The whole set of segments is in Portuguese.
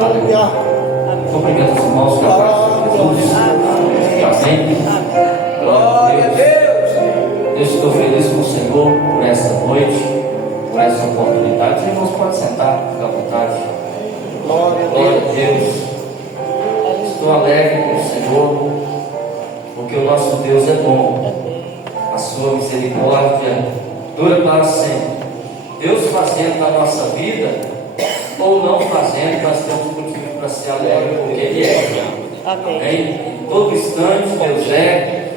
Aleluia. Cumprimento os irmãos da paz de Jesus. Amém. Glória a Deus. Eu estou feliz com o Senhor por esta noite, por essa oportunidade. Os irmãos podem sentar, ficar à vontade. Glória a Deus. Estou alegre com o Senhor, porque o nosso Deus é bom. A sua misericórdia dura para sempre. Deus fazendo na nossa vida ou não fazendo, nós temos motivo para ser alegre, porque Ele é. Amém? Em todo instante Deus é,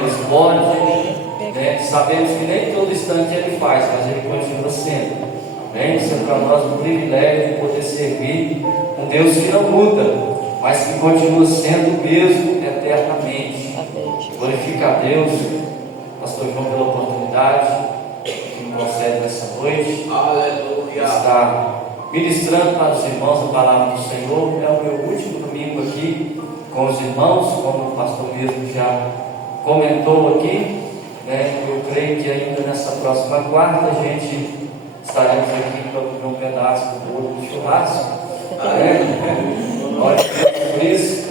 Deus pode, sabemos que nem todo instante Ele faz, mas Ele continua sendo. Amém? Isso é para nós um privilégio de poder servir um Deus que não muda, mas que continua sendo o mesmo eternamente. Glorifica a Deus, Pastor João, pela oportunidade que me concede nessa noite. Aleluia. Está ministrando para os irmãos a palavra do Senhor. É o meu último domingo aqui com os irmãos, como o pastor mesmo já comentou aqui. Eu creio que ainda nessa próxima quarta a gente estaremos aqui para comer um pedaço do bolo de churrasco. Nós por isso,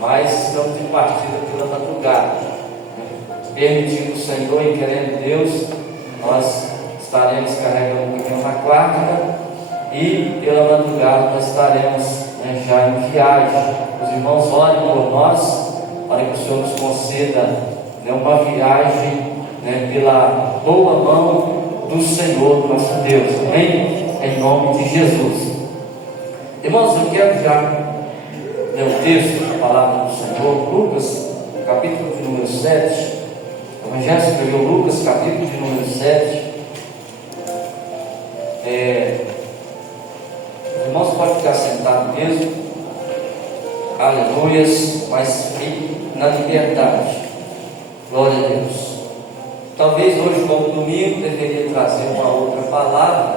mas estamos de partida pela madrugada. Permitindo o Senhor e querendo Deus, nós estaremos carregando o caminhão na quarta. E pela madrugada nós estaremos já em viagem. Os irmãos orem por nós, para que o Senhor nos conceda uma viagem pela boa mão do Senhor nosso Deus. Amém? Em nome de Jesus. Irmãos, eu quero já ler o texto da palavra do Senhor, Lucas, capítulo de número 7. O Evangelho escreveu Lucas, capítulo de número 7. Os irmãos podem ficar sentados mesmo. Aleluias, mas fique na liberdade. Glória a Deus. Talvez hoje, como domingo, deveria trazer uma outra palavra,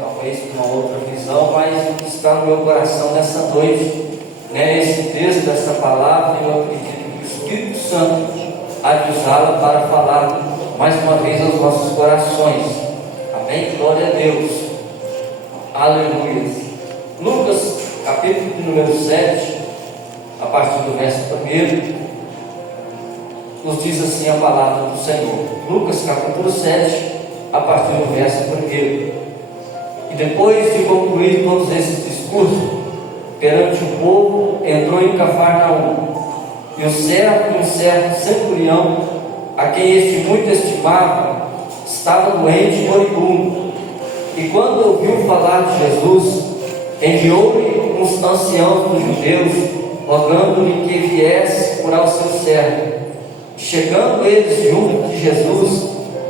talvez uma outra visão, mas o que está no meu coração nessa noite, esse texto dessa palavra, eu acredito que o Espírito Santo há de usá-la para falar mais uma vez aos nossos corações. Amém? Glória a Deus. Aleluia. Lucas, capítulo de número 7, a partir do verso 1, nos diz assim a palavra do Senhor. Lucas, capítulo 7, a partir do verso 1. E depois de concluir todos esses discursos perante o povo, entrou em Cafarnaum. E o servo de um certo centurião, a quem este muito estimava, estava doente e moribundo. E quando ouviu falar de Jesus, enviou-lhe uns anciãos dos judeus, rogando-lhe que viesse curar o seu servo. Chegando eles junto de Jesus,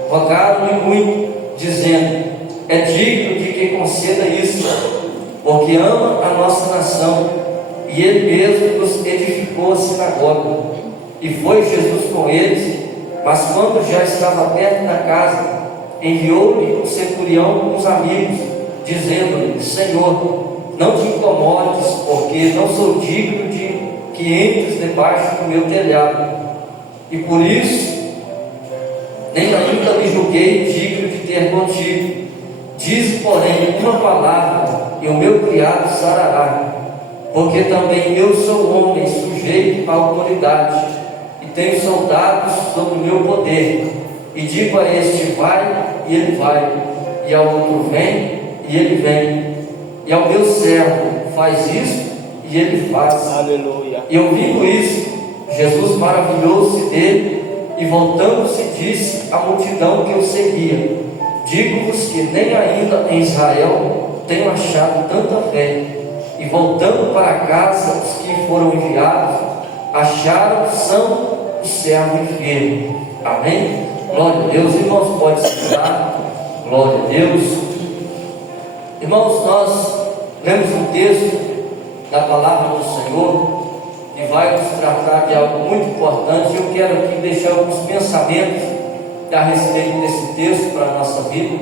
rogaram-lhe muito, dizendo: é digno de que conceda isso, porque ama a nossa nação, e ele mesmo nos edificou a sinagoga. E foi Jesus com eles, mas quando já estava perto da casa, enviou-lhe o centurião com os amigos, dizendo-lhe: Senhor, não te incomodes, porque não sou digno de que entres debaixo do meu telhado. E por isso, nem ainda me julguei digno de ter contigo. Diz, porém, uma palavra, e o meu criado sarará. Porque também eu sou homem sujeito à autoridade, e tenho soldados sob o meu poder. E digo a este: vai, e ele vai, e ao outro: vem, e ele vem, e ao meu servo: faz isso, e ele faz. Aleluia. E ouvindo isso, Jesus maravilhou-se dele, e voltando-se disse à multidão que o seguia: digo-vos que nem ainda em Israel tenho achado tanta fé. E voltando para casa, os que foram enviados acharam são o servo enfermo. Amém? Glória a Deus. Irmãos, pode sentar. Glória a Deus. Irmãos, nós lemos um texto da palavra do Senhor e vai nos tratar de algo muito importante. Eu quero aqui deixar alguns pensamentos a respeito desse texto para a nossa vida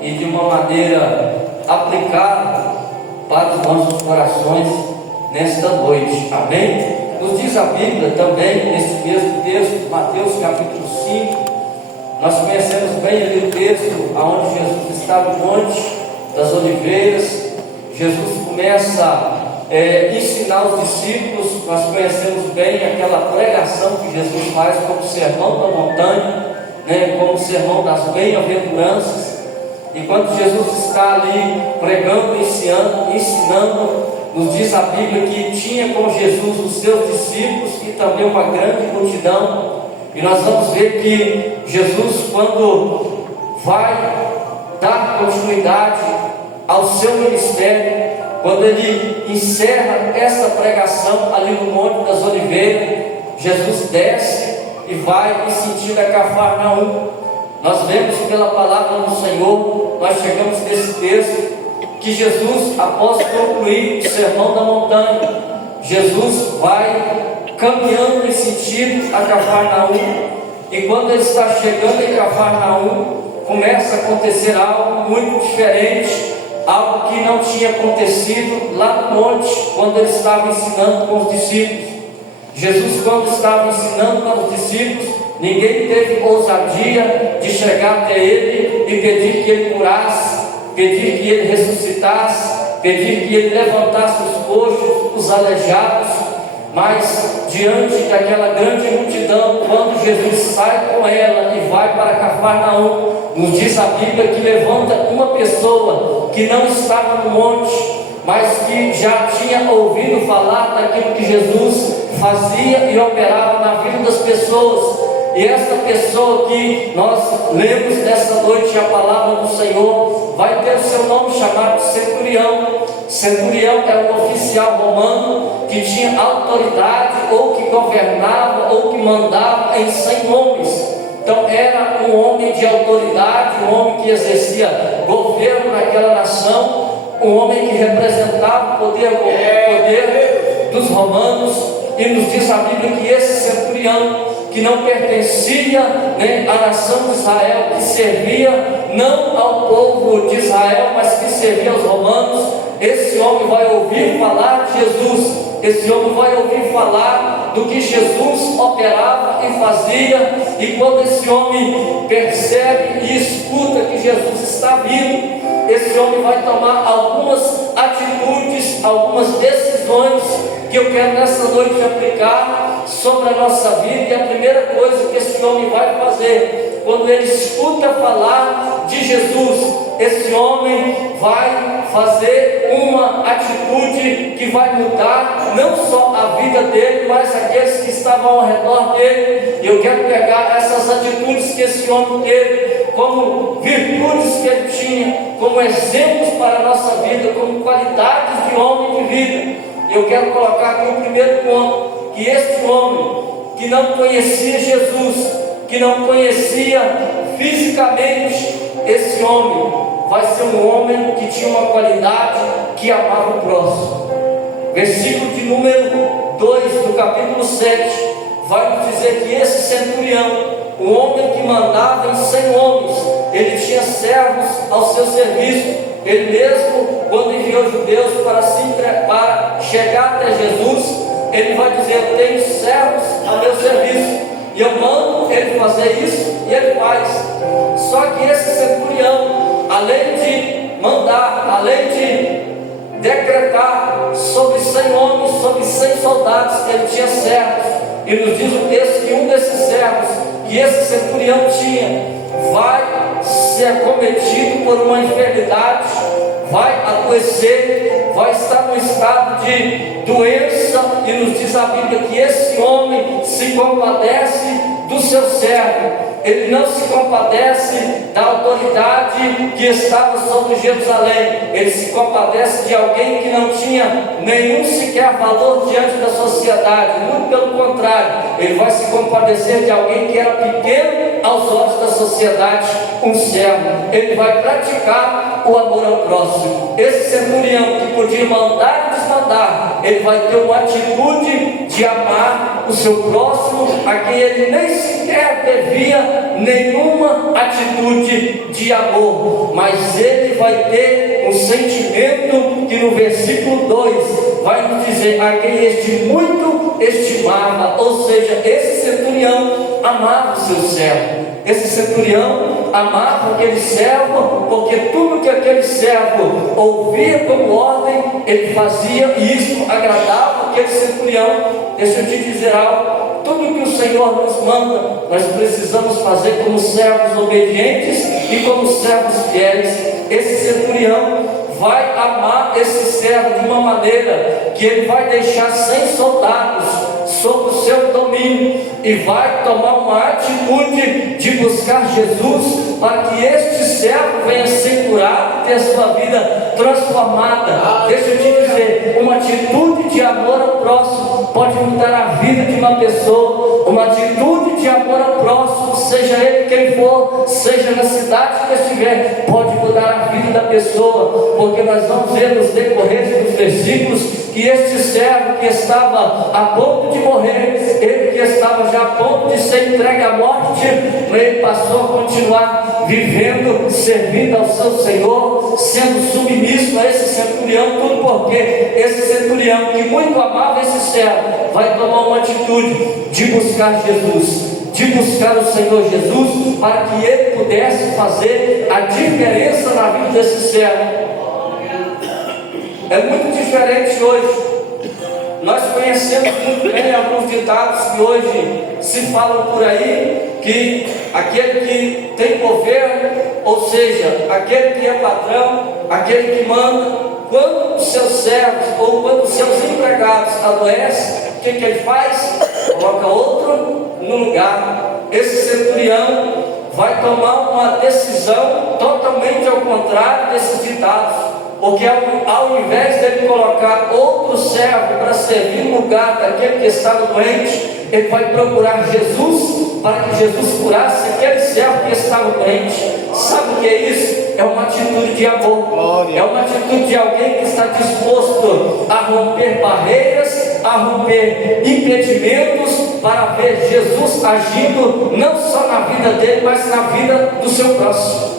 e de uma maneira aplicada para os nossos corações nesta noite. Amém? Nos diz a Bíblia também, nesse mesmo texto, Mateus capítulo 5, nós conhecemos bem ali o texto onde Jesus estava no Monte das Oliveiras, Jesus começa a ensinar os discípulos. Nós conhecemos bem aquela pregação que Jesus faz como sermão da montanha, né, como sermão das bem-aventuranças. E quando Jesus está ali pregando, ensinando, nos diz a Bíblia que tinha com Jesus os seus discípulos e também uma grande multidão. E nós vamos ver que Jesus, quando vai dar continuidade ao seu ministério, quando ele encerra essa pregação ali no Monte das Oliveiras, Jesus desce e vai em sentido a Cafarnaum. Nós vemos pela palavra do Senhor, nós chegamos nesse texto, que Jesus, após concluir o sermão da montanha, Jesus vai caminhando em sentido a Cafarnaum. E quando ele está chegando em Cafarnaum, começa a acontecer algo muito diferente, algo que não tinha acontecido lá no monte, quando ele estava ensinando com os discípulos. Jesus, quando estava ensinando para os discípulos, ninguém teve ousadia de chegar até ele e pedir que ele curasse, pedir que ele ressuscitasse, pedir que ele levantasse os coxos, os aleijados. Mas diante daquela grande multidão, quando Jesus sai com ela e vai para Cafarnaum, nos diz a Bíblia que levanta uma pessoa que não estava no monte, mas que já tinha ouvido falar daquilo que Jesus fazia e operava na vida das pessoas. E esta pessoa que nós lemos nessa noite a palavra do Senhor, vai ter o seu nome chamado Centurião. Centurião era um oficial romano que tinha autoridade, ou que governava, ou que mandava em 100 homens. Então era um homem de autoridade, um homem que exercia governo naquela nação, um homem que representava o poder dos romanos. E nos diz a Bíblia que esse centurião, que não pertencia à nação de Israel, que servia não ao povo de Israel, mas que servia aos romanos, esse homem vai ouvir falar de Jesus, esse homem vai ouvir falar do que Jesus operava e fazia. E quando esse homem percebe e escuta que Jesus está vindo, esse homem vai tomar algumas atitudes, algumas decisões que eu quero nessa noite aplicar sobre a nossa vida. E a primeira coisa que esse homem vai fazer, quando ele escuta falar de Jesus, esse homem vai fazer uma atitude que vai mudar não só a vida dele, mas aqueles que estavam ao redor dele. Eu quero pegar essas atitudes que esse homem teve, como virtudes que ele tinha, como exemplos para a nossa vida, como qualidades de homem de vida. Eu quero colocar aqui o primeiro ponto, que esse homem que não conhecia Jesus, que não conhecia fisicamente, esse homem vai ser um homem que tinha uma qualidade, que amava o próximo. Versículo de número 2 do capítulo 7 vai nos dizer que esse centurião, o homem que mandava em 100 homens, ele tinha servos ao seu serviço. Ele mesmo, quando enviou judeus para chegar até Jesus, ele vai dizer: eu tenho servos a meu serviço, e eu mando ele fazer isso, e ele faz. Só que esse centurião, além de mandar, além de decretar sobre 100 homens, sobre 100 soldados, ele tinha servos. E nos diz o texto que um desses servos que esse centurião tinha vai ser acometido por uma enfermidade, vai adoecer, vai estar no estado de doença. E nos diz a Bíblia que esse homem se compadece do seu servo. Ele não se compadece da autoridade que estava sobre Jerusalém. Ele se compadece de alguém que não tinha nenhum sequer valor diante da sociedade. Muito pelo contrário, ele vai se compadecer de alguém que era pequeno aos olhos da sociedade, um servo. Ele vai praticar o amor ao próximo. Esse centurião que podia mandar e desmandar, ele vai ter uma atitude de amar o seu próximo, a quem ele nem sequer devia nenhuma atitude de amor, mas ele vai ter um sentimento que no versículo 2 vai nos dizer: a quem este muito estimava. Ou seja, esse centurião amava o seu servo. Esse centurião amava aquele servo, porque tudo que aquele servo ouvia como ordem, ele fazia, e isso agradava aquele centurião. Deixa eu te dizer algo: tudo que o Senhor nos manda, nós precisamos fazer como servos obedientes e como servos fiéis. Esse centurião vai amar esse servo de uma maneira que ele vai deixar 100 soldados sob o seu domínio e vai tomar uma atitude de buscar Jesus para que este servo venha ser curado e ter a sua vida transformada. Deixa eu te dizer, uma atitude de amor ao próximo pode mudar a vida de uma pessoa. Uma atitude de amor ao próximo, seja ele quem for, seja na cidade que estiver, pode mudar a vida da pessoa, porque nós vamos ver nos decorrentes dos versículos que este servo que estava a ponto de morrer, ele que estava já a ponto de ser entregue à morte, ele passou a continuar vivendo, servindo ao seu Senhor, sendo submisso a esse centurião, tudo porque esse centurião que muito amava esse servo, vai tomar uma atitude de buscar Jesus, de buscar o Senhor Jesus, para que ele pudesse fazer a diferença na vida desse servo. É muito diferente hoje. Nós conhecemos muito bem alguns ditados que hoje se falam por aí, que aquele que tem governo, ou seja, aquele que é patrão, aquele que manda, quando os seus servos ou quando os seus empregados adoecem, o que ele faz? Coloca outro no lugar. Esse centurião vai tomar uma decisão totalmente ao contrário desses ditados. Porque ao invés dele colocar outro servo para servir no lugar daquele que estava doente, ele vai procurar Jesus para que Jesus curasse aquele servo que estava doente. Sabe o que é isso? É uma atitude de amor. Glória. É uma atitude de alguém que está disposto a romper barreiras, a romper impedimentos para ver Jesus agindo não só na vida dele, mas na vida do seu próximo.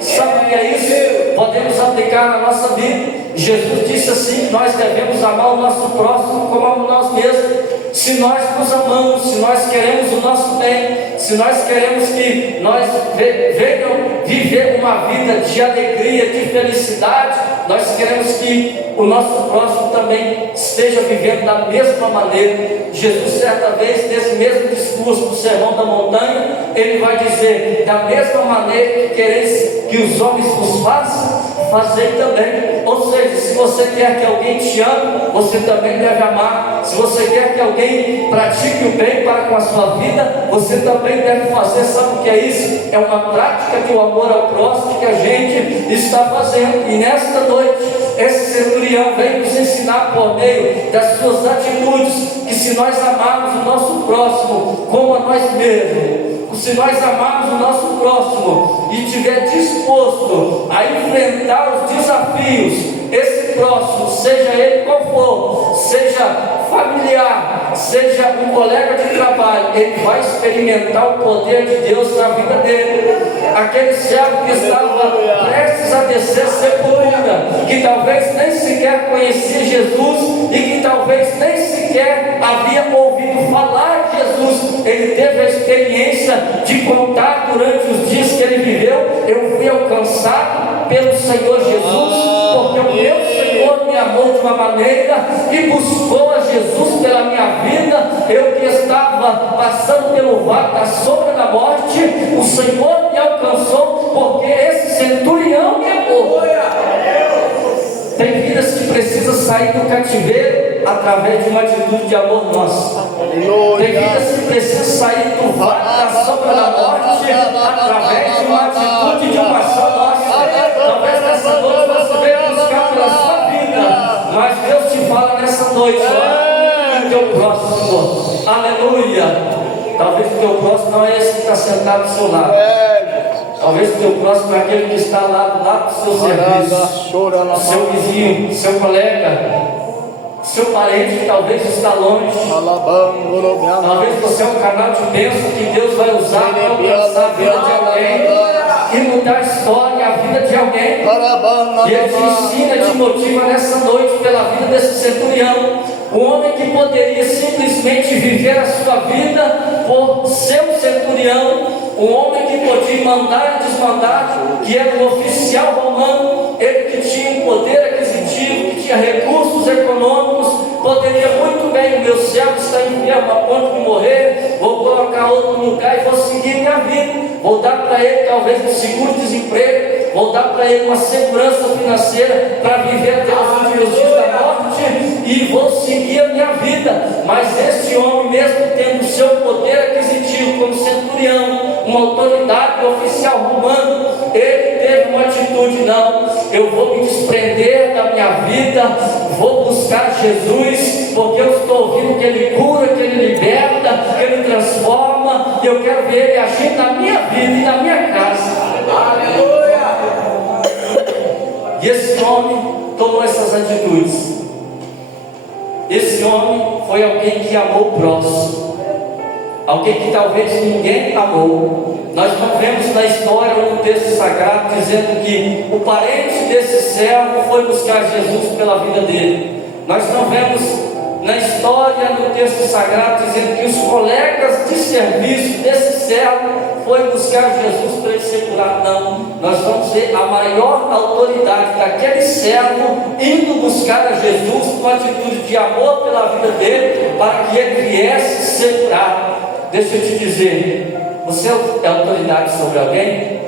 Sabe o que é isso? Podemos aplicar na nossa vida. Jesus disse assim: que nós devemos amar o nosso próximo como a nós mesmos. Se nós nos amamos, se nós queremos o nosso bem, se nós queremos que nós venham viver uma vida de alegria, de felicidade, nós queremos que o nosso próximo também esteja vivendo da mesma maneira. Jesus, certa vez, nesse mesmo discurso do Sermão da Montanha, ele vai dizer: da mesma maneira que quereis que os homens vos façam, fazei também. Ou seja, se você quer que alguém te ame, você também deve amar. Se você quer que alguém pratique o bem para com a sua vida, você também deve fazer. Sabe o que é isso? É uma prática do amor ao próximo que a gente está fazendo. E nesta noite, esse centurião vem nos ensinar por meio das suas atitudes, que se nós amarmos o nosso próximo como a nós mesmos, se nós amarmos o nosso próximo e estiver disposto a enfrentar os desafios, esse próximo, seja ele qual for, seja familiar, seja um colega de trabalho, ele vai experimentar o poder de Deus na vida dele. Aquele servo que estava prestes a descer a sepultura, que talvez nem sequer conhecia Jesus e que talvez nem sequer havia ouvido falar de Jesus, ele teve a experiência de contar durante os dias que ele viveu: eu fui alcançado pelo Senhor Jesus, porque o meu Senhor me amou de uma maneira e buscou a Jesus pela minha vida. Eu que estava passando pelo vale da sombra da morte, o Senhor me alcançou, porque esse centurião me amou. Tem vidas que precisam sair do cativeiro através de uma atitude de amor nossa. Tem vidas que precisam sair do vale da sombra da morte através de uma atitude de uma ação nossa. Talvez nessa noite você venha buscar pela sua vida, mas Deus te fala nessa noite: olha o teu próximo. Aleluia. Talvez o teu próximo não é esse que está sentado do seu lado. Talvez o teu próximo é aquele que está lá do lado do seu serviço, seu vizinho, seu colega, seu parente que talvez está longe. Talvez você é um canal de bênção que Deus vai usar para alcançar a vida de alguém e mudar a história, a vida de alguém. E Ele te ensina, te motiva nessa noite pela vida desse centurião, um homem que poderia simplesmente viver a sua vida por ser um centurião, um homem que podia mandar e desmandar, que era um oficial romano, ele que tinha um poder aquisitivo, que tinha recursos econômicos, poderia muito bem: o meu servo está enfermo a ponto de morrer, vou colocar outro no lugar e vou seguir minha vida, vou dar para ele talvez um seguro-desemprego, vou dar para ele uma segurança financeira para viver até os últimos dias da morte, e vou seguir a minha vida. Mas este homem, mesmo tendo o seu poder aquisitivo como centurião, uma autoridade oficial romano, ele teve uma atitude: não, eu vou me desprender da minha vida, vou buscar Jesus, porque eu estou ouvindo que Ele cura, que Ele liberta, que Ele transforma, e eu quero ver Ele agir na minha vida e na minha casa. Aleluia! E esse homem tomou essas atitudes. Esse homem foi alguém que amou o próximo, alguém que talvez ninguém amou. Nós não vemos na história ou no texto sagrado dizendo que o parente desse servo foi buscar Jesus pela vida dele. Nós não vemos na história, no texto sagrado, dizendo que os colegas de serviço desse servo foi buscar Jesus para ele ser curado. Não, nós vamos ver a maior autoridade daquele servo indo buscar a Jesus com atitude de amor pela vida dele, para que ele viesse ser curado. Deixa eu te dizer, você é autoridade sobre alguém?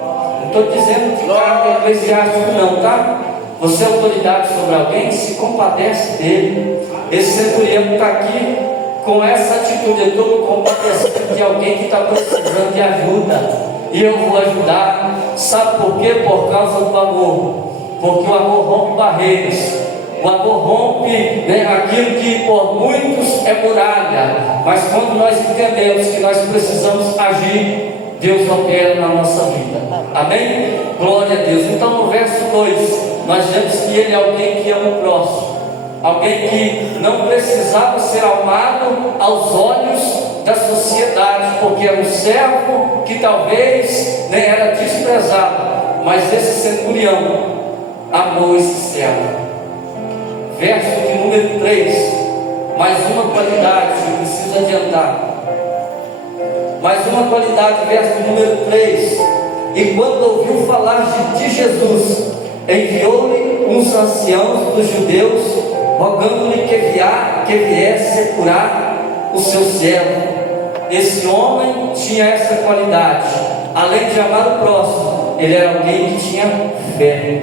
Não estou dizendo de cargo eclesiástico não, tá? Você é autoridade sobre alguém, se compadece dele. Esse centurião está aqui com essa atitude: eu estou me compadecendo de alguém que está precisando de ajuda, e eu vou ajudar. Sabe por quê? Por causa do amor. Porque o amor rompe barreiras. O amor rompe aquilo que por muitos é muralha. Mas quando nós entendemos que nós precisamos agir, Deus opera na nossa vida. Amém? Glória a Deus. Então no verso 2, nós vemos que ele é alguém que ama o próximo, alguém que não precisava ser amado aos olhos da sociedade, porque era um servo que talvez nem era desprezado, mas esse centurião amou esse servo. Verso de número 3, mais uma qualidade que eu preciso adiantar. Mais uma qualidade, verso de número 3: e quando ouviu falar de Jesus, enviou-lhe uns anciãos dos judeus, rogando-lhe que viesse curar o seu servo. Esse homem tinha essa qualidade: além de amar o próximo, ele era alguém que tinha fé.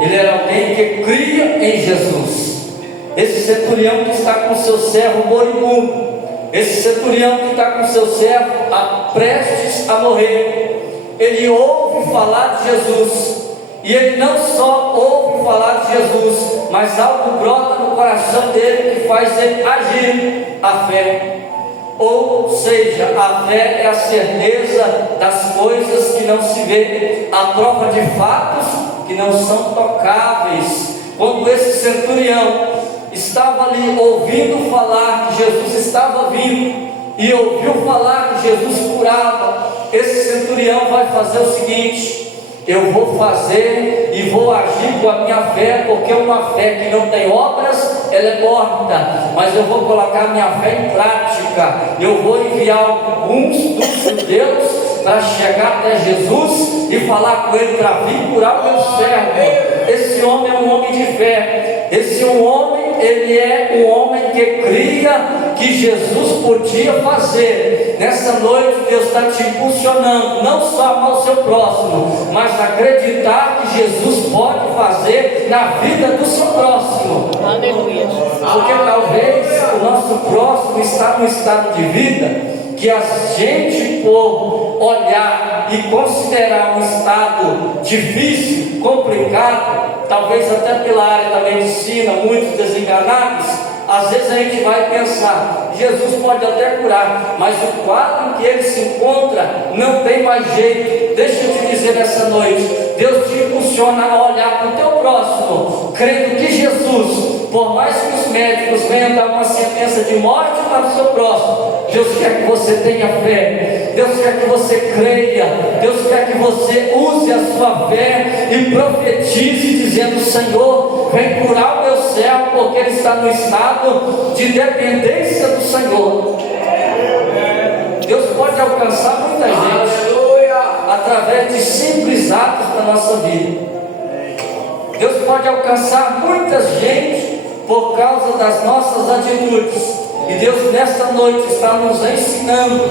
Ele era alguém que cria em Jesus. Esse centurião que está com seu servo moribundo, esse centurião que está com seu servo prestes a morrer, ele ouve falar de Jesus, e ele não só ouve falar de Jesus, mas algo brota no coração dele que faz ele agir: a fé. Ou seja, a fé é a certeza das coisas que não se vê, a prova de fatos que não são tocáveis. Quando esse centurião estava ali ouvindo falar que Jesus estava vindo, e ouviu falar que Jesus curava, esse centurião vai fazer o seguinte: eu vou fazer e vou agir com a minha fé, porque uma fé que não tem obras, ela é morta. Mas eu vou colocar minha fé em prática. Eu vou enviar alguns dos judeus para chegar até Jesus e falar com ele para vir curar o meu servo. Esse homem é um homem de fé. Esse homem, ele é um homem que cria que Jesus podia fazer. Nessa noite Deus está te impulsionando, não só amar o seu próximo, mas acreditar que Jesus pode fazer na vida do seu próximo. Aleluia. Porque talvez o nosso próximo está num estado de vida que a gente, por olhar e considerar um estado difícil, complicado, talvez até pela área da medicina, muitos desenganados, às vezes a gente vai pensar: Jesus pode até curar, mas o quadro em que ele se encontra não tem mais jeito. Deixa eu te dizer nessa noite, Deus te impulsiona a olhar para o teu próximo, crendo que Jesus, por mais que os médicos venham dar uma sentença de morte para o seu próximo, Deus quer que você tenha fé, Deus quer que você creia, Deus quer que você use a sua fé e profetize dizendo: Senhor, vem curar o meu servo, porque ele está no estado de dependência do Senhor. Deus pode alcançar muita gente através de simples atos da nossa vida. Deus pode alcançar muita gente por causa das nossas atitudes. E Deus nesta noite está nos ensinando,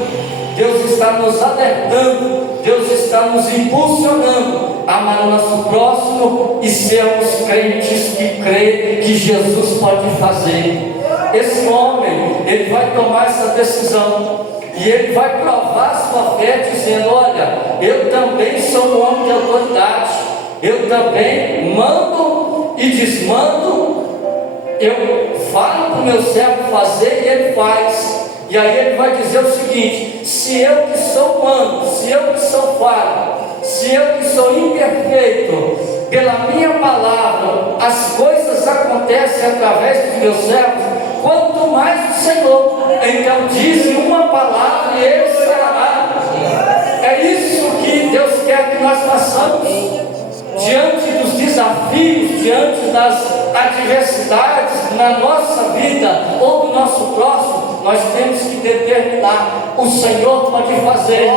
Deus está nos alertando, Deus está nos impulsionando a amar o nosso próximo e sermos crentes que creem que Jesus pode fazer. Esse homem, ele vai tomar essa decisão e ele vai provar sua fé dizendo: olha, eu também sou um homem de autoridade, eu também mando e desmando, eu falo para o meu servo fazer e ele faz. E aí ele vai dizer o seguinte: se eu que sou humano, se eu que sou falho, se eu que sou imperfeito, pela minha palavra as coisas acontecem através dos meus servos, quanto mais o Senhor. Então diz uma palavra e ele sarará. É isso que Deus quer que nós façamos diante dos desafios, diante das adversidades na nossa vida ou do nosso próximo. Nós temos que determinar: o Senhor pode fazer.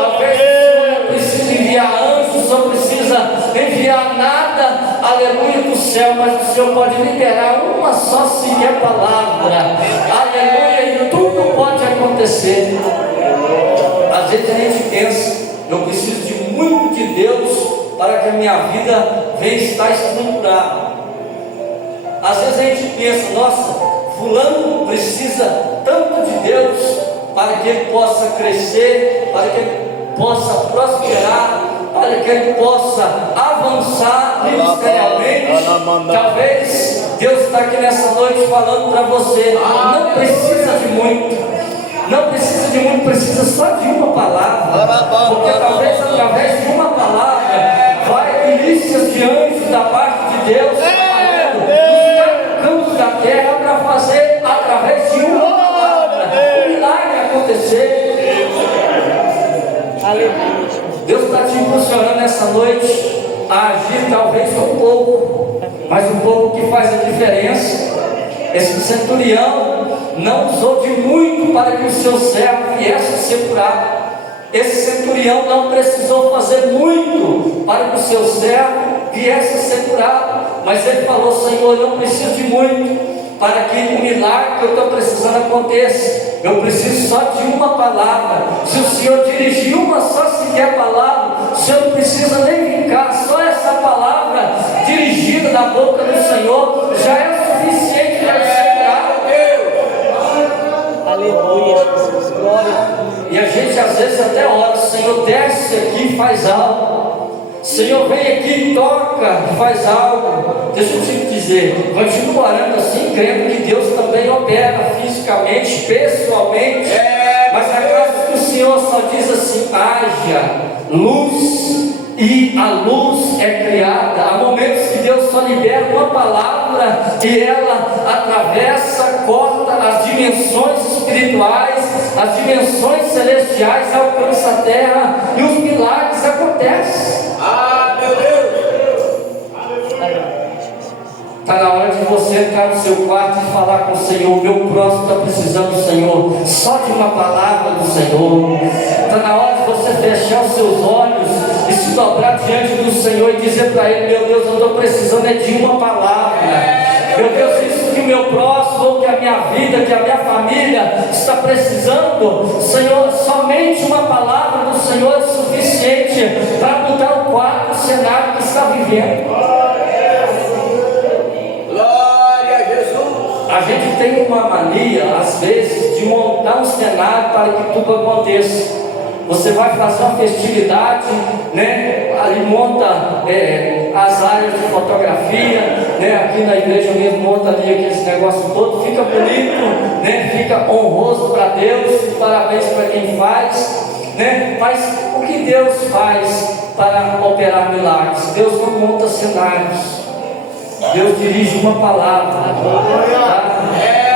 Talvez o Senhor não precise enviar anjos, não precisa enviar nada, aleluia, do céu, mas o Senhor pode liberar uma só sequer palavra, aleluia, e tudo pode acontecer. Às vezes a gente pensa: eu preciso de muito de Deus para que a minha vida venha estar estruturada. Às vezes a gente pensa: nossa, fulano precisa tanto de Deus para que ele possa crescer, para que ele possa prosperar, para que ele possa avançar ministerialmente. Talvez Deus está aqui nessa noite falando para você: não precisa de muito. Não precisa de muito, precisa só de uma palavra. Porque talvez através de uma palavra vai milícias de anjos da parte de Deus dos campos da terra para fazer através de uma palavra o milagre acontecer. Deus está te impulsionando nessa noite a agir talvez um pouco, mas um pouco que faz a diferença. Esse centurião não usou de muito para que o seu servo viesse a ser curado. Esse centurião não precisou fazer muito para que o seu servo viesse a ser curado. Mas ele falou: Senhor, eu não preciso de muito para que o milagre que eu estou precisando aconteça. Eu preciso só de uma palavra. Se o Senhor dirigir uma só sequer palavra, o Senhor não precisa nem ficar. Só essa palavra dirigida da boca do Senhor já é suficiente para ser curado. Aleluia, Jesus, glória. E a gente às vezes até ora: Senhor, desce aqui e faz algo. Senhor, vem aqui, toca e faz algo. Deixa eu te dizer, continua orando assim, crendo que Deus também opera fisicamente, pessoalmente. Mas a graça que o Senhor só diz assim: haja luz, e a luz é criada. Há momentos que Deus só libera uma palavra e ela atravessa, corta as dimensões espirituais, as dimensões celestiais, alcança a terra e os milagres acontecem. Meu Deus! Está na hora de você entrar no seu quarto e falar com o Senhor: meu próximo está precisando, Senhor, só de uma palavra do Senhor. Está na hora de você fechar os seus olhos e se dobrar diante do Senhor e dizer para Ele: meu Deus, eu estou precisando é de uma palavra. Meu Deus, isso que o meu próximo, ou que a minha vida, que a minha família está precisando, Senhor, somente uma palavra do Senhor é suficiente para mudar o quadro, o cenário que está vivendo. Glória a Jesus! A gente tem uma mania, às vezes, de montar um cenário para que tudo aconteça. Você vai fazer uma festividade, né? Ali monta as áreas de fotografia, né? Aqui na igreja mesmo monta ali aqueles negócios todos, fica bonito, né? Fica honroso para Deus, parabéns para quem faz, né? Mas o que Deus faz para operar milagres? Deus não monta cenários, Deus dirige uma palavra, tá?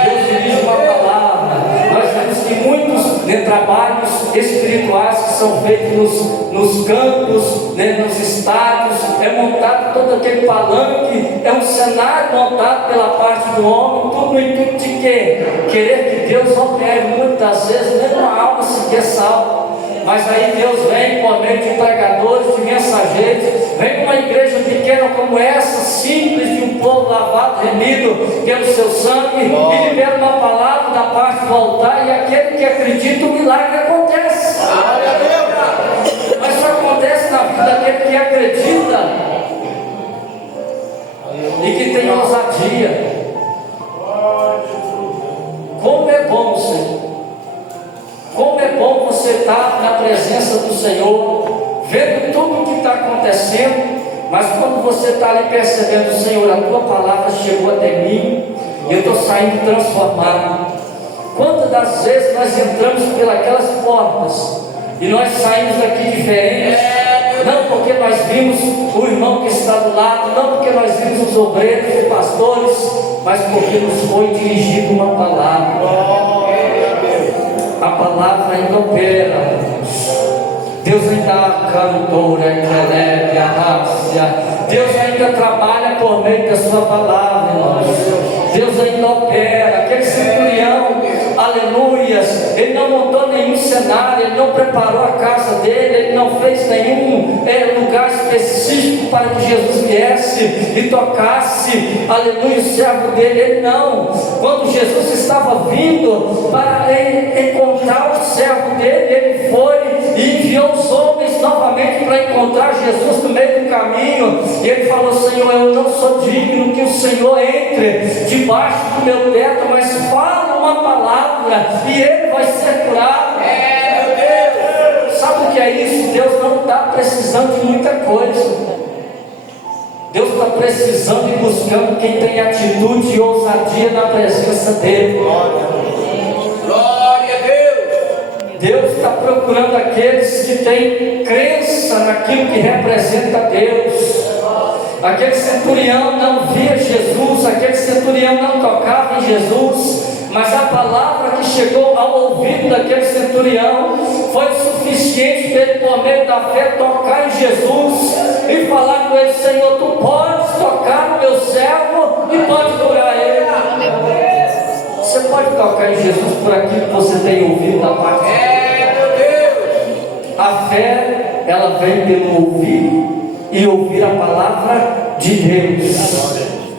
Deus dirige uma palavra. Nós vemos que muitos, né, trabalhos espirituais que são feitos nos campos, né, nos estádios. É montado todo aquele palanque, é um cenário montado pela parte do homem, tudo no intuito de quê? Querer que Deus opere. Muitas vezes nem uma alma sequer salva. Mas aí Deus vem por meio de pregadores, de mensageiros, vem uma igreja pequena como essa, simples, de um povo lavado, remido pelo seu sangue, e libera uma palavra da parte do altar, e aquele que acredita, o milagre acontece. Mas só acontece na vida daquele que acredita e que tem ousadia. Como é bom, Senhor! Como é bom você estar na presença do Senhor, vendo tudo o que está acontecendo, mas quando você está ali percebendo, Senhor, a tua palavra chegou até mim, eu estou saindo transformado. Quantas das vezes nós entramos pelas portas e nós saímos daqui diferentes, não porque nós vimos o irmão que está do lado, não porque nós vimos os obreiros e pastores, mas porque nos foi dirigida uma palavra. A palavra ainda opera. Deus ainda cantora, eleve a raça. Deus ainda trabalha por meio da sua palavra, irmãos. Deus ainda opera. Aquele centurião, aleluias, ele não montou nenhum cenário, ele não preparou a casa dele, ele não fez nenhum lugar específico para que Jesus viesse e tocasse, aleluia, o servo dele. Ele não. Quando Jesus estava vindo para encontrar o servo dele, ele foi e enviou os homens novamente para encontrar Jesus no meio do caminho, e ele falou: Senhor, eu não sou digno que o Senhor entre debaixo do meu teto, mas fala uma palavra e ele vai ser curado. Meu Deus! Sabe o que é isso? Deus não está precisando de muita coisa. Deus está precisando e buscando quem tem atitude e ousadia na presença dele. Glória a Deus! Deus está procurando aqueles que têm crença naquilo que representa Deus. Aquele centurião não via Jesus, aquele centurião não tocava em Jesus, mas a palavra que chegou ao ouvido daquele centurião foi suficiente para ele, por meio da fé, tocar em Jesus e falar com ele: Senhor, tu podes tocar no meu servo e pode curar ele. Você pode tocar em Jesus por aquilo que você tem ouvido da parte de Deus. A fé, ela vem pelo ouvir e ouvir a palavra de Deus.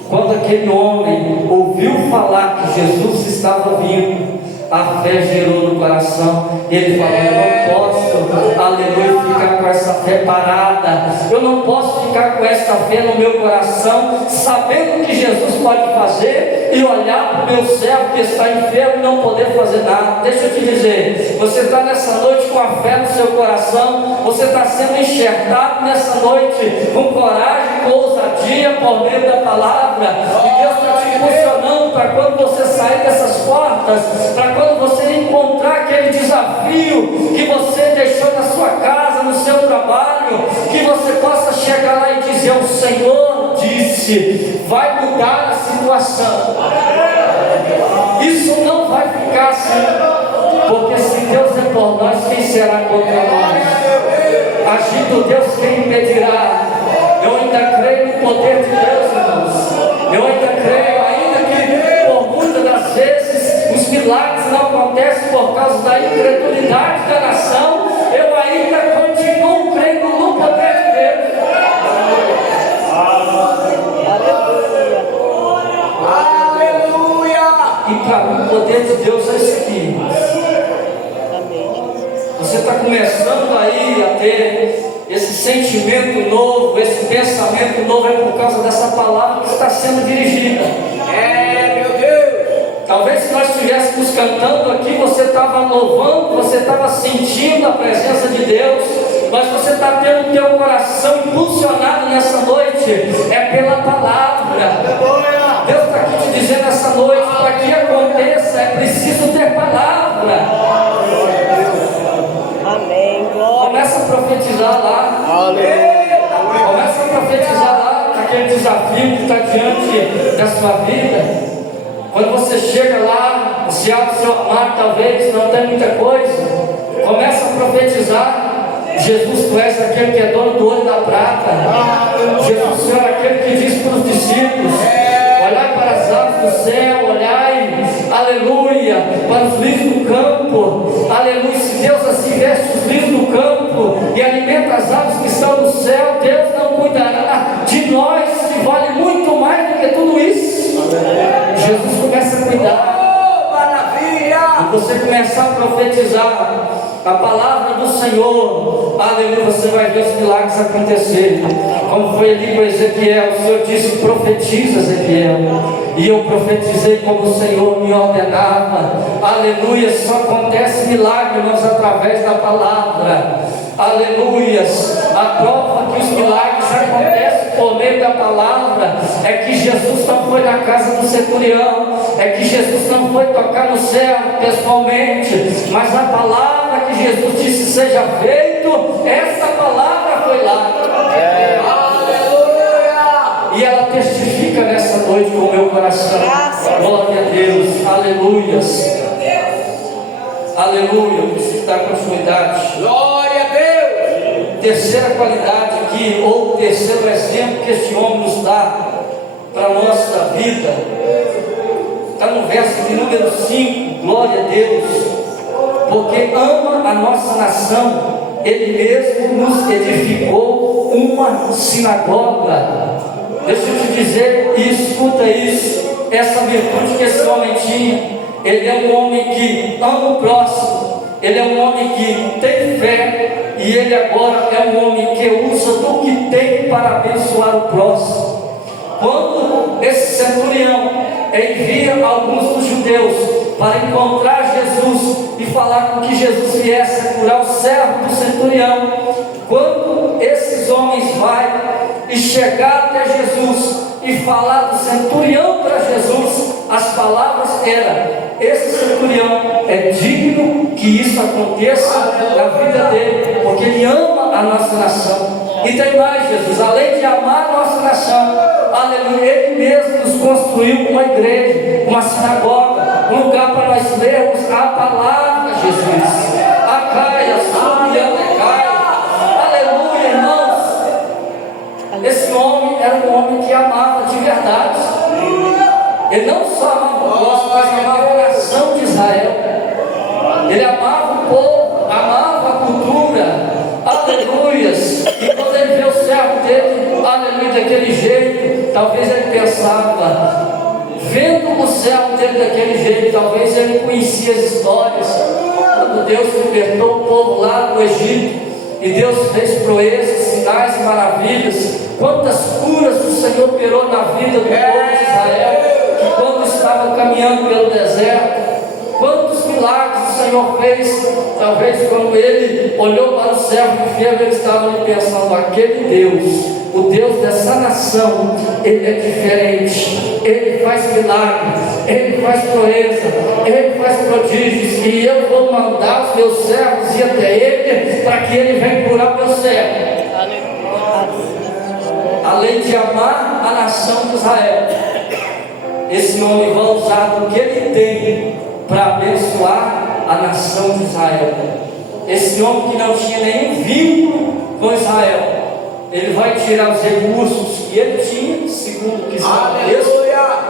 Quando aquele homem ouviu falar que Jesus estava vindo, a fé gerou no coração. Ele falou: eu não posso, aleluia, ficar com essa fé parada. Eu não posso ficar com essa fé no meu coração, sabendo que Jesus pode fazer, e olhar para o meu servo que está enfermo e não poder fazer nada. Deixa eu te dizer, você está nessa noite com a fé no seu coração, você está sendo enxertado nessa noite com coragem, com ousadia, por meio da palavra, e Deus está te impulsionando para quando você sair dessas portas, para quando você encontrar aquele desafio que você deixou na sua casa, no seu trabalho, que você possa chegar lá e dizer: o Senhor disse, vai mudar a situação. Isso não vai ficar assim, porque se Deus é por nós, quem será contra nós? Agindo Deus, quem impedirá? Eu ainda creio no poder de Deus, irmãos. Eu ainda creio, ainda que por muitas das vezes os milagres não acontecem por causa da incredulidade da nação, eu ainda continuo crendo no poder de Deus. Aleluia! E para mim o poder de Deus é isso aqui. Você está começando aí a ter esse sentimento novo, esse pensamento novo, é por causa dessa palavra que está sendo dirigida. Meu Deus! Talvez se nós estivéssemos cantando aqui, você estava louvando, você estava sentindo a presença de Deus, mas você está tendo o teu coração impulsionado nessa noite, é pela palavra. Deus está aqui te dizendo essa noite, para que aconteça, é preciso ter palavra. Amém. Começa a profetizar lá. Começa a profetizar lá aquele desafio que está diante da sua vida. Quando você chega lá se abre o seu armário, talvez não tem muita coisa. Começa a profetizar. Jesus, tu és aquele que é dono do ouro e da prata. Jesus, Senhor, é aquele que diz para os discípulos: olhai para as aves do céu, olhai, aleluia, para os lírios do campo, aleluia. Se Deus assim veste os lírios do campo e alimenta as aves que estão no céu, Deus não cuidará de nós, que vale muito mais do que tudo isso. Jesus começa a cuidar. E você começar a profetizar a palavra do Senhor, aleluia, você vai ver os milagres acontecerem. Como foi ali com Ezequiel, o Senhor disse: profetiza, Ezequiel. E eu profetizei como o Senhor me ordenava. Aleluia, só acontece milagre, irmãos, através da palavra. Aleluias, a prova que os milagres acontecem por meio da palavra é que Jesus não foi na casa do centurião, é que Jesus não foi tocar no céu pessoalmente, mas a palavra que Jesus disse seja feito, essa palavra foi lá. E ela testifica nessa noite com o meu coração. Glória a Deus, aleluias. Aleluia, eu preciso dar continuidade. Glória a Deus. Terceira qualidade aqui, ou terceiro exemplo que este homem nos dá para a nossa vida, está no verso de número 5, glória a Deus, porque ama a nossa nação, Ele mesmo nos edificou uma sinagoga. Deixa eu te dizer, e escuta isso, essa virtude que esse homem tinha. Ele é um homem que ama o próximo, ele é um homem que tem fé, e ele agora é um homem que usa do que tem para abençoar o próximo. Quando esse centurião envia alguns dos judeus para encontrar Jesus e falar com que Jesus viesse a curar o servo do centurião, quando esses homens vão e chegar até Jesus e falar do centurião para Jesus, as palavras eram: esse centurião é digno que isso aconteça na vida dele, porque ele ama a nossa nação. E tem mais, Jesus, além de amar a nossa nação, aleluia, Ele mesmo nos construiu uma igreja, uma sinagoga, um lugar para nós lermos a palavra, Jesus. A caia, aleluia, irmãos. Esse homem era um homem que amava de verdade. Ele não só amava o próximo, mas amava a nação de Israel. Ele amava o povo, amava a cultura. Aleluias. E quando ele vê o servo dele, aleluia, daquele jeito, talvez ele pensava, vendo o servo dele daquele jeito, talvez ele conhecia as histórias, quando Deus libertou o povo lá do Egito, e Deus fez proezas, sinais e maravilhas. Quantas curas o Senhor operou na vida do povo de Israel, que quando estava caminhando pelo deserto, quantos milagres o Senhor fez. Talvez quando ele olhou para o servo enfermo, ele estava ali pensando: aquele Deus, o Deus dessa nação, Ele é diferente, Ele faz milagres, Ele faz proeza, Ele faz prodígios, e eu vou mandar os meus servos ir até Ele, para que Ele venha curar meu servo. Além de amar a nação de Israel, esse homem vai usar do que ele tem para abençoar a nação de Israel. Esse homem que não tinha nenhum vínculo com Israel, ele vai tirar os recursos que ele tinha, segundo o que está no texto,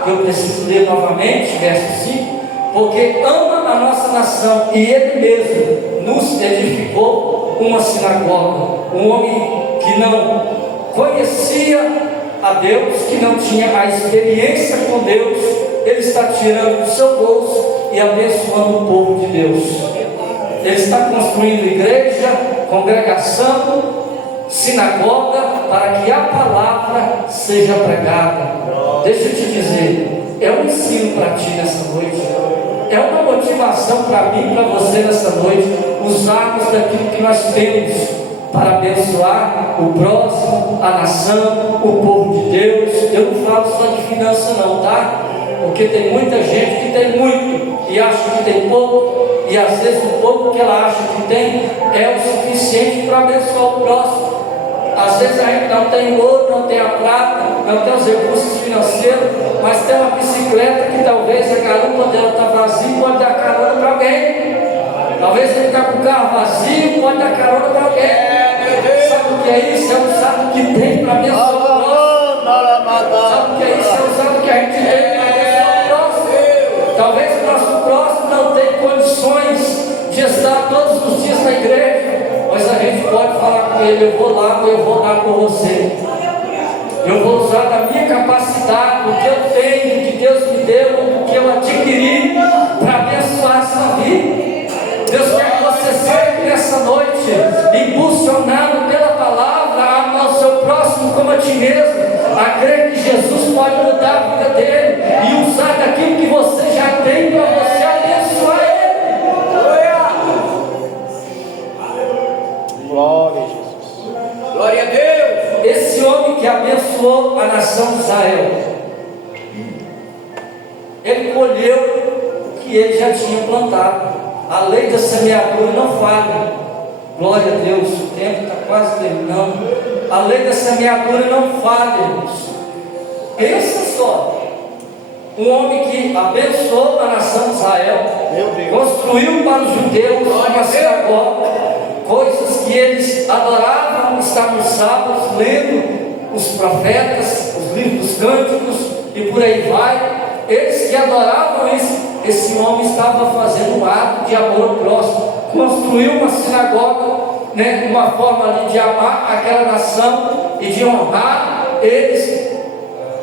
que eu preciso ler novamente, verso 5, porque ama a nossa nação, e ele mesmo nos edificou uma sinagoga. Um homem que não conhecia a Deus, que não tinha a experiência com Deus, ele está tirando do seu bolso e abençoando o povo de Deus. Ele está construindo igreja, congregação, sinagoga, para que a palavra seja pregada. Deixa eu te dizer, é um ensino para ti nessa noite, é uma motivação para mim e para você nessa noite, usarmos daquilo que nós temos para abençoar o próximo, a nação, o povo de Deus. Eu não falo só de finança não, tá? Porque tem muita gente que tem muito e acha que tem pouco, e às vezes o pouco que ela acha que tem é o suficiente para abençoar o próximo. Às vezes a gente não tem ouro, não tem a prata, não tem os recursos financeiros, mas tem uma bicicleta que talvez a garupa dela está vazia e pode dar carona para alguém. Talvez ele está com o carro vazio e pode dar carona para alguém. Sabe o que é isso? É usado o que tem para abençoar o próximo. Sabe o que é isso? É usado o que a gente tem para abençoar o próximo. Talvez o nosso próximo não tenha condições de estar todos os dias na igreja, mas a gente pode falar com ele: eu vou lá, eu vou lá com você. Eu vou usar da minha capacidade, do que eu tenho, que Deus me deu, do que eu adquiri, para abençoar essa vida. Deus quer que você saia nessa noite, impulsionado pela palavra, a amar o seu próximo como a ti mesmo, a crer que Jesus pode mudar a vida dele e usar daquilo que você já tem para você abençoar ele. Glória a Jesus. Glória a Deus. Esse homem que abençoou a nação de Israel, ele colheu o que ele já tinha plantado. A lei da semeadura não falha. Glória a Deus, o tempo está quase terminando. A lei da semeadura não falha, irmãos. Pensa só, um homem que abençoou a nação de Israel, construiu para os judeus uma sinagoga, coisas que eles adoravam, estavam nos sábados, lendo os profetas, os livros dos cânticos e por aí vai. Eles que adoravam isso, esse homem estava fazendo um ato de amor ao próximo, construiu uma sinagoga, uma forma ali de amar aquela nação e de honrar eles.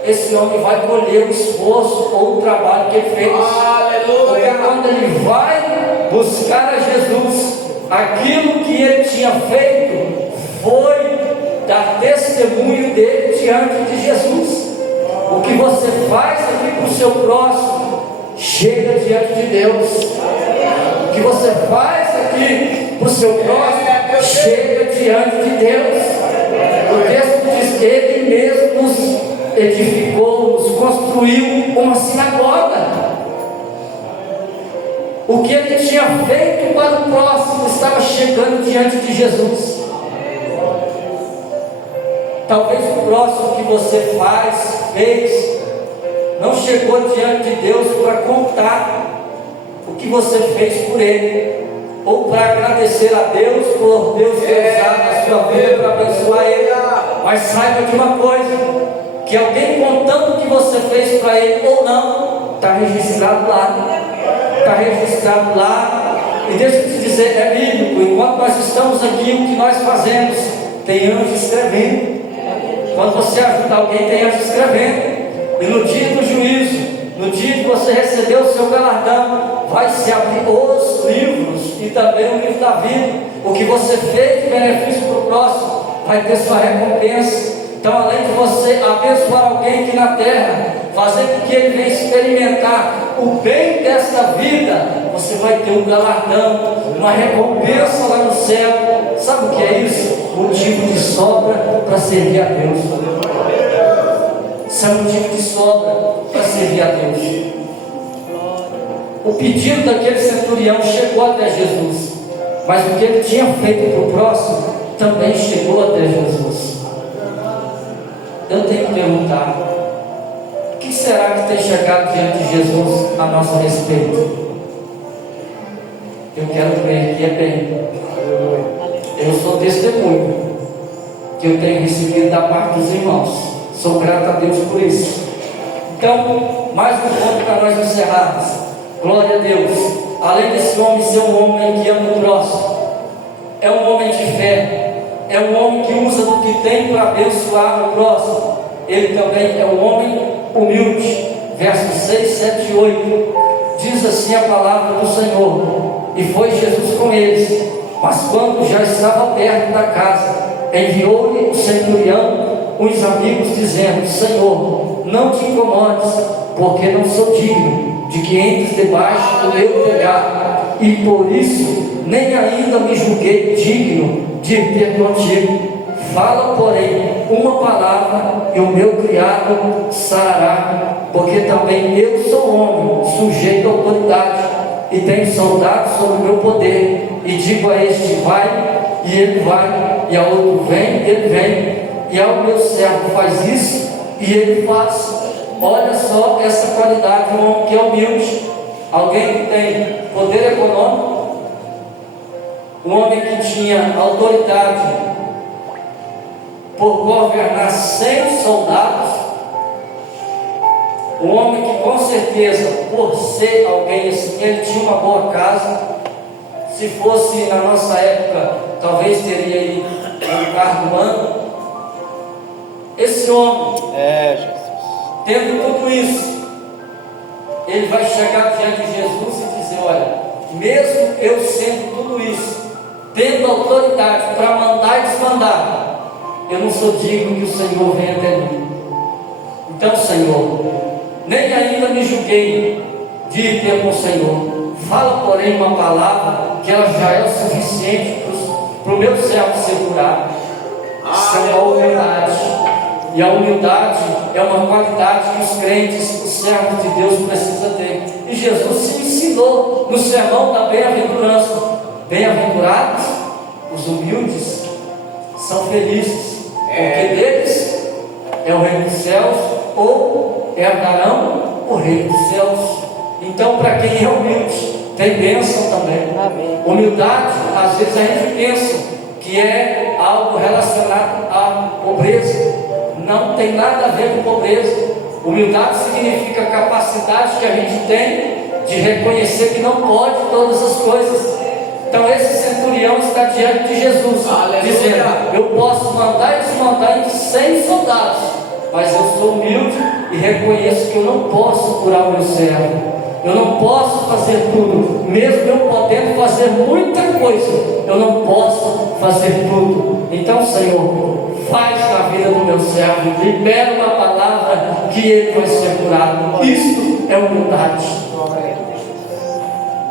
Esse homem vai colher o esforço ou o trabalho que ele fez. Aleluia. Porque quando ele vai buscar a Jesus, aquilo que ele tinha feito foi dar testemunho dele diante de Jesus. O que você faz aqui para o seu próximo chega diante de Deus. O que você faz aqui para o seu próximo chega diante de Deus. O texto diz que ele mesmo nos edificou, nos construiu uma sinagoga. O que ele tinha feito para o próximo estava chegando diante de Jesus. Talvez o próximo que você fez, não chegou diante de Deus para contar o que você fez por ele, ou para agradecer a Deus por Deus ter usado a sua vida para abençoar ele. Mas saiba de uma coisa, que alguém contando o que você fez para ele ou não, está registrado lá. Está registrado lá. E deixa eu te dizer, é bíblico. Enquanto nós estamos aqui, o que nós fazemos, tem anjo escrevendo. Quando você ajuda alguém, tem anjo escrevendo. E no dia do juízo, no dia que você recebeu o seu galardão, vai se abrir os livros e também o livro da vida. O que você fez de benefício para o próximo vai ter sua recompensa. Então, além de você abençoar alguém aqui na terra, fazer com que ele venha experimentar o bem desta vida, você vai ter um galardão, uma recompensa lá no céu. Sabe o que é isso? Motivo de sobra para servir a Deus. Isso é motivo de sobra para servir a Deus. O pedido daquele centurião chegou até Jesus, mas o que ele tinha feito para o próximo também chegou até Jesus. Eu tenho que perguntar: o que será que tem chegado diante de Jesus a nosso respeito? Eu quero crer que é bem. Eu sou testemunho que eu tenho recebido da parte dos irmãos. Sou grato a Deus por isso. Então, mais um ponto para nós encerrarmos. Glória a Deus. Além desse homem ser um homem que ama o próximo, é um homem de fé, é um homem que usa do que tem para abençoar o próximo. Ele também é um homem humilde. Versos 6, 7 e 8 diz assim a palavra do Senhor: e foi Jesus com eles, mas quando já estava perto da casa, enviou-lhe o centurião uns amigos, dizendo: Senhor, não te incomodes, porque não sou digno de que entres debaixo do meu telhado, e por isso nem ainda me julguei digno de ter contigo. Fala, porém, uma palavra, e o meu criado sarará, porque também eu sou homem, sujeito à autoridade, e tenho soldados sob o meu poder, e digo a este: vai, e ele vai, e ao outro: vem, ele vem, e ao meu servo: faz isso, e ele faz. olha só essa qualidade de um homem que é humilde, alguém que tem poder econômico, um homem que tinha autoridade por governar 100 soldados, um homem que com certeza, por ser alguém assim, ele tinha uma boa casa. Se fosse na nossa época, talvez teria aí um carro do ano. Esse homem, Jesus. tendo tudo isso, ele vai chegar diante de Jesus e dizer: olha, mesmo eu sendo tudo isso, tendo autoridade para mandar e desmandar, eu não sou digno que o Senhor venha até mim. Então, Senhor, nem ainda me julguei de ir ter com o Senhor. Fala, porém, uma palavra que ela já é o suficiente para o meu servo ser curado. Isso é uma humildade. E a humildade é uma qualidade que os crentes, os servos de Deus precisam ter. E Jesus se ensinou no sermão da bem-aventurança: bem-aventurados os humildes, são felizes, porque deles é o reino dos céus, ou herdarão o reino dos céus. Então, para quem é humilde, tem bênção também. Amém. Humildade, às vezes a gente pensa que é algo relacionado à pobreza. Não tem nada a ver com pobreza. Humildade significa a capacidade que a gente tem de reconhecer que não pode todas as coisas. Então esse centurião está diante de Jesus, dizendo: eu posso mandar e desmandar em 100 soldados, mas eu sou humilde e reconheço que eu não posso curar o meu servo. Eu não posso fazer tudo, mesmo eu podendo fazer muita coisa, eu não posso fazer tudo. Então, Senhor, faz na vida do meu servo, libera uma palavra que ele vai ser curado. Isso é humildade.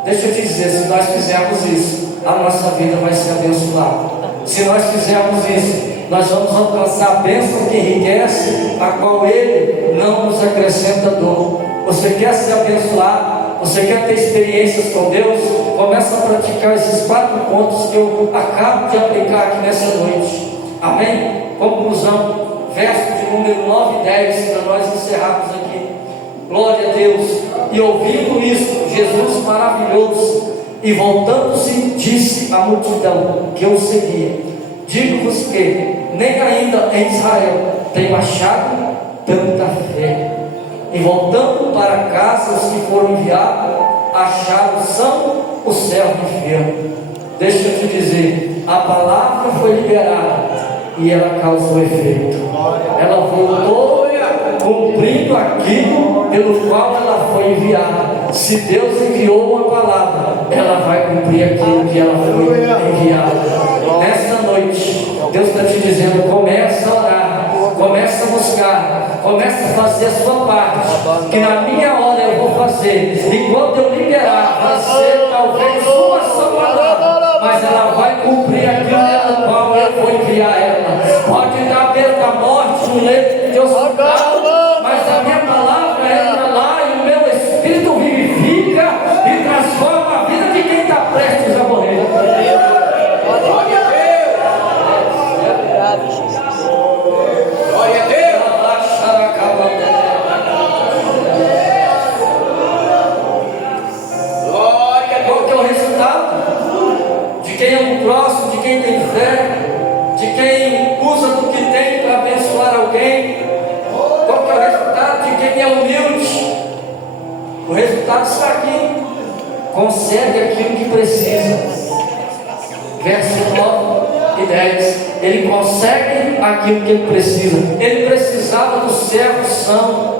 Deixa eu te dizer, se nós fizermos isso, a nossa vida vai ser abençoada. Se nós fizermos isso, nós vamos alcançar a bênção que enriquece, a qual Ele não nos acrescenta dor. Você quer se abençoar? Você quer ter experiências com Deus? Começa a praticar esses 4 pontos que eu acabo de aplicar aqui nessa noite. Amém? Conclusão, verso de número 9 e 10, para nós encerrarmos aqui. Glória a Deus. E ouvindo isso, Jesus maravilhou-se, e voltando-se, disse à multidão que o seguia: digo-vos que nem ainda em Israel tenho achado tanta fé. E voltando para casa, os que foram enviados acharam são o servo enfermo. Deixa eu te dizer, a palavra foi liberada e ela causou efeito. Ela voltou cumprindo aquilo pelo qual ela foi enviada. Se Deus enviou uma palavra, ela vai cumprir aquilo que ela foi enviada. Nessa noite, Deus está te dizendo: começa a orar, começa a buscar, começa a fazer a sua parte, que na minha hora eu vou fazer, e quando eu liberar, vai ser talvez uma só palavra, mas ela vai cumprir aquilo pelo qual eu vou enviar ela. Pode dar à beira da morte, no leito de hospital, mas a minha palavra entra lá e o meu Espírito vivifica e transforma a vida de quem está prestes a morrer. Glória a Deus. Glória a Deus. Qual que é o resultado? De quem é um próximo, de quem tem fé, de quem usa do que tem para abençoar alguém. Qual que é o resultado de quem é humilde? O resultado está aqui: consegue aquilo que precisa. Verso 9 e 10. Ele consegue aquilo que ele precisa. Ele precisava do servo são.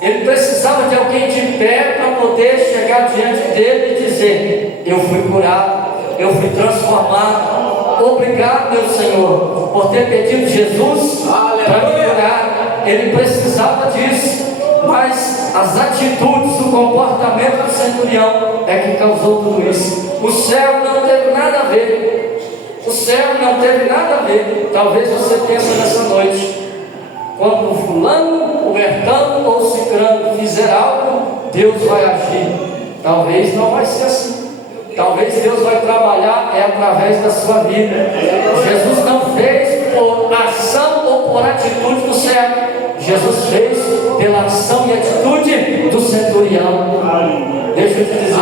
Ele precisava de alguém de pé para poder chegar diante dele e dizer: eu fui curado, eu fui transformado. Obrigado, meu Senhor, por ter pedido Jesus para me curar. Ele precisava disso, mas as atitudes, o comportamento do centurião é que causou tudo isso. O servo não teve nada a ver. O servo não teve nada a ver. Talvez você pense nessa noite: quando o fulano, o Bertano ou o Cicrano fizer algo, Deus vai agir. Talvez não vai ser assim. Talvez Deus vai trabalhar através da sua vida. Jesus não fez por ação ou por atitude do servo. Jesus fez pela ação e atitude do centurião. Deixa eu te dizer,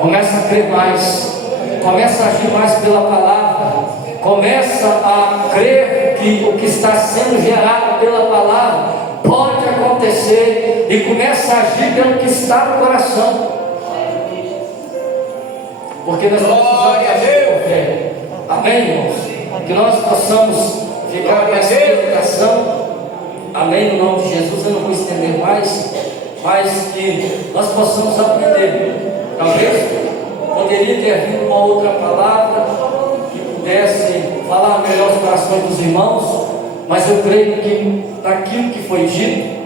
começa a crer mais, começa a agir mais pela palavra, começa a crer que o que está sendo gerado pela palavra pode acontecer, e começa a agir pelo que está no coração, porque nós precisamos agir por fé. Amém, irmãos? Que nós possamos ficar com essa meditação. Amém, no nome de Jesus. Eu não vou estender mais, mas que nós possamos aprender. Talvez poderia ter vindo uma outra palavra que pudesse falar melhor os corações dos irmãos, mas eu creio que naquilo que foi dito,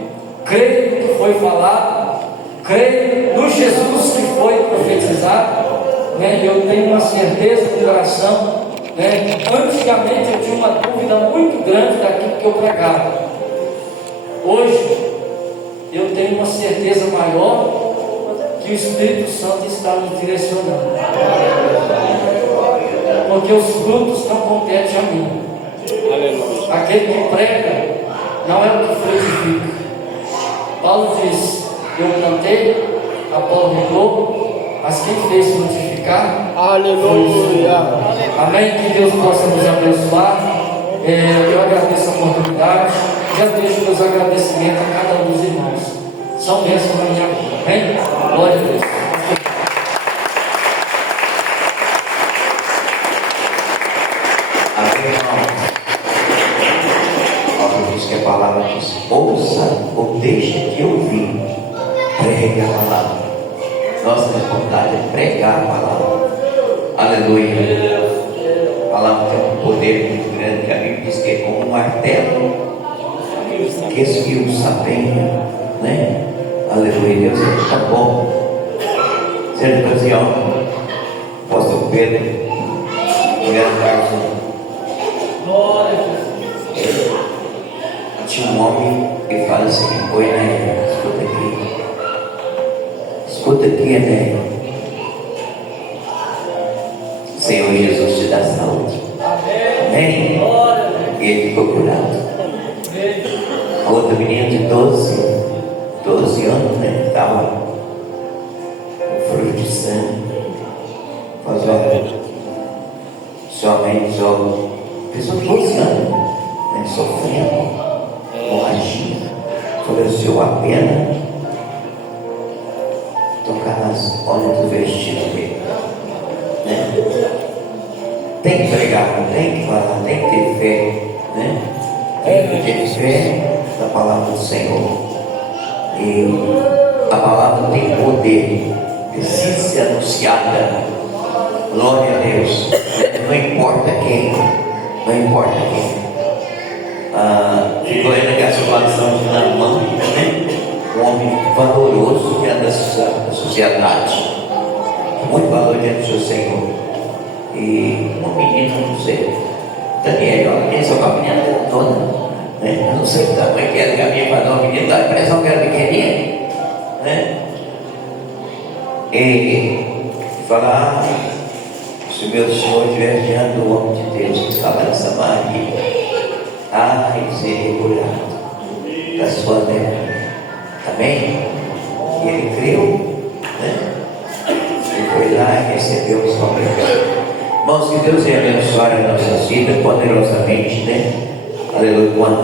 creio no que foi falado, creio no Jesus que foi profetizado, né? Eu tenho uma certeza no coração, né? Antigamente eu tinha uma dúvida muito grande daquilo que eu pregava. Hoje eu tenho uma certeza maior que o Espírito Santo está nos direcionando, porque os frutos não competem a mim. Aquele que prega não é o que frutifica. Paulo diz: eu plantei, Apolo regou, mas quem fez frutificar? Aleluia. Amém? Que Deus possa nos abençoar. Eu agradeço a oportunidade. Já deixo meus agradecimentos a cada um dos irmãos. São bênçãos na minha vida. Amém? Glória a Deus. Amém, irmão. Paulo diz que a palavra diz: ouça ou deixa de ouvir, pregue a palavra. Nossa responsabilidade é pregar a palavra. Aleluia. A palavra tem um poder muito grande, que a Bíblia diz que é como um martelo que esfia o sapenha, né? Aleluia. Deus é tão bom. Certa ocasião, o apóstolo Pedro, mulher do Carlos, tinha um homem que fala assim: oi, né? Escuta aqui, né? Senhor Jesus te dá saúde. Amém? E ele ficou curado. A outra menina de 12 anos, né? Estava com fruto de sangue. Mas olha, somente só pessoa de 12 anos, né? Sofrendo, hemorragia. Ofereceu a pena tocar nas olhas do vestido dele, né? Tem que pregar, tem que falar, tem que ter fé, né? Tem que ter fé da palavra do Senhor. E a palavra tem poder, precisa ser anunciada. Glória a Deus. Não importa quem, não importa quem. Ficou aí na gasofilação de Naamã, né? Um homem valoroso diante da sociedade, muito valor diante do seu Senhor. E uma menina, não sei, Daniel, olha, quem só com a menina toda, né? Eu não sei o tamanho que era que a minha para uma menina, dá a impressão que era pequenininha, né? E falar: se o meu Senhor estiver diante do homem de Deus que estava em Samaria, ele seria curado da sua lepra. Amém? E ele creu, né? Ele foi lá e recebeu o seu pecado. Irmãos, que Deus venha abençoar a nossa vida poderosamente, né? Aleluia.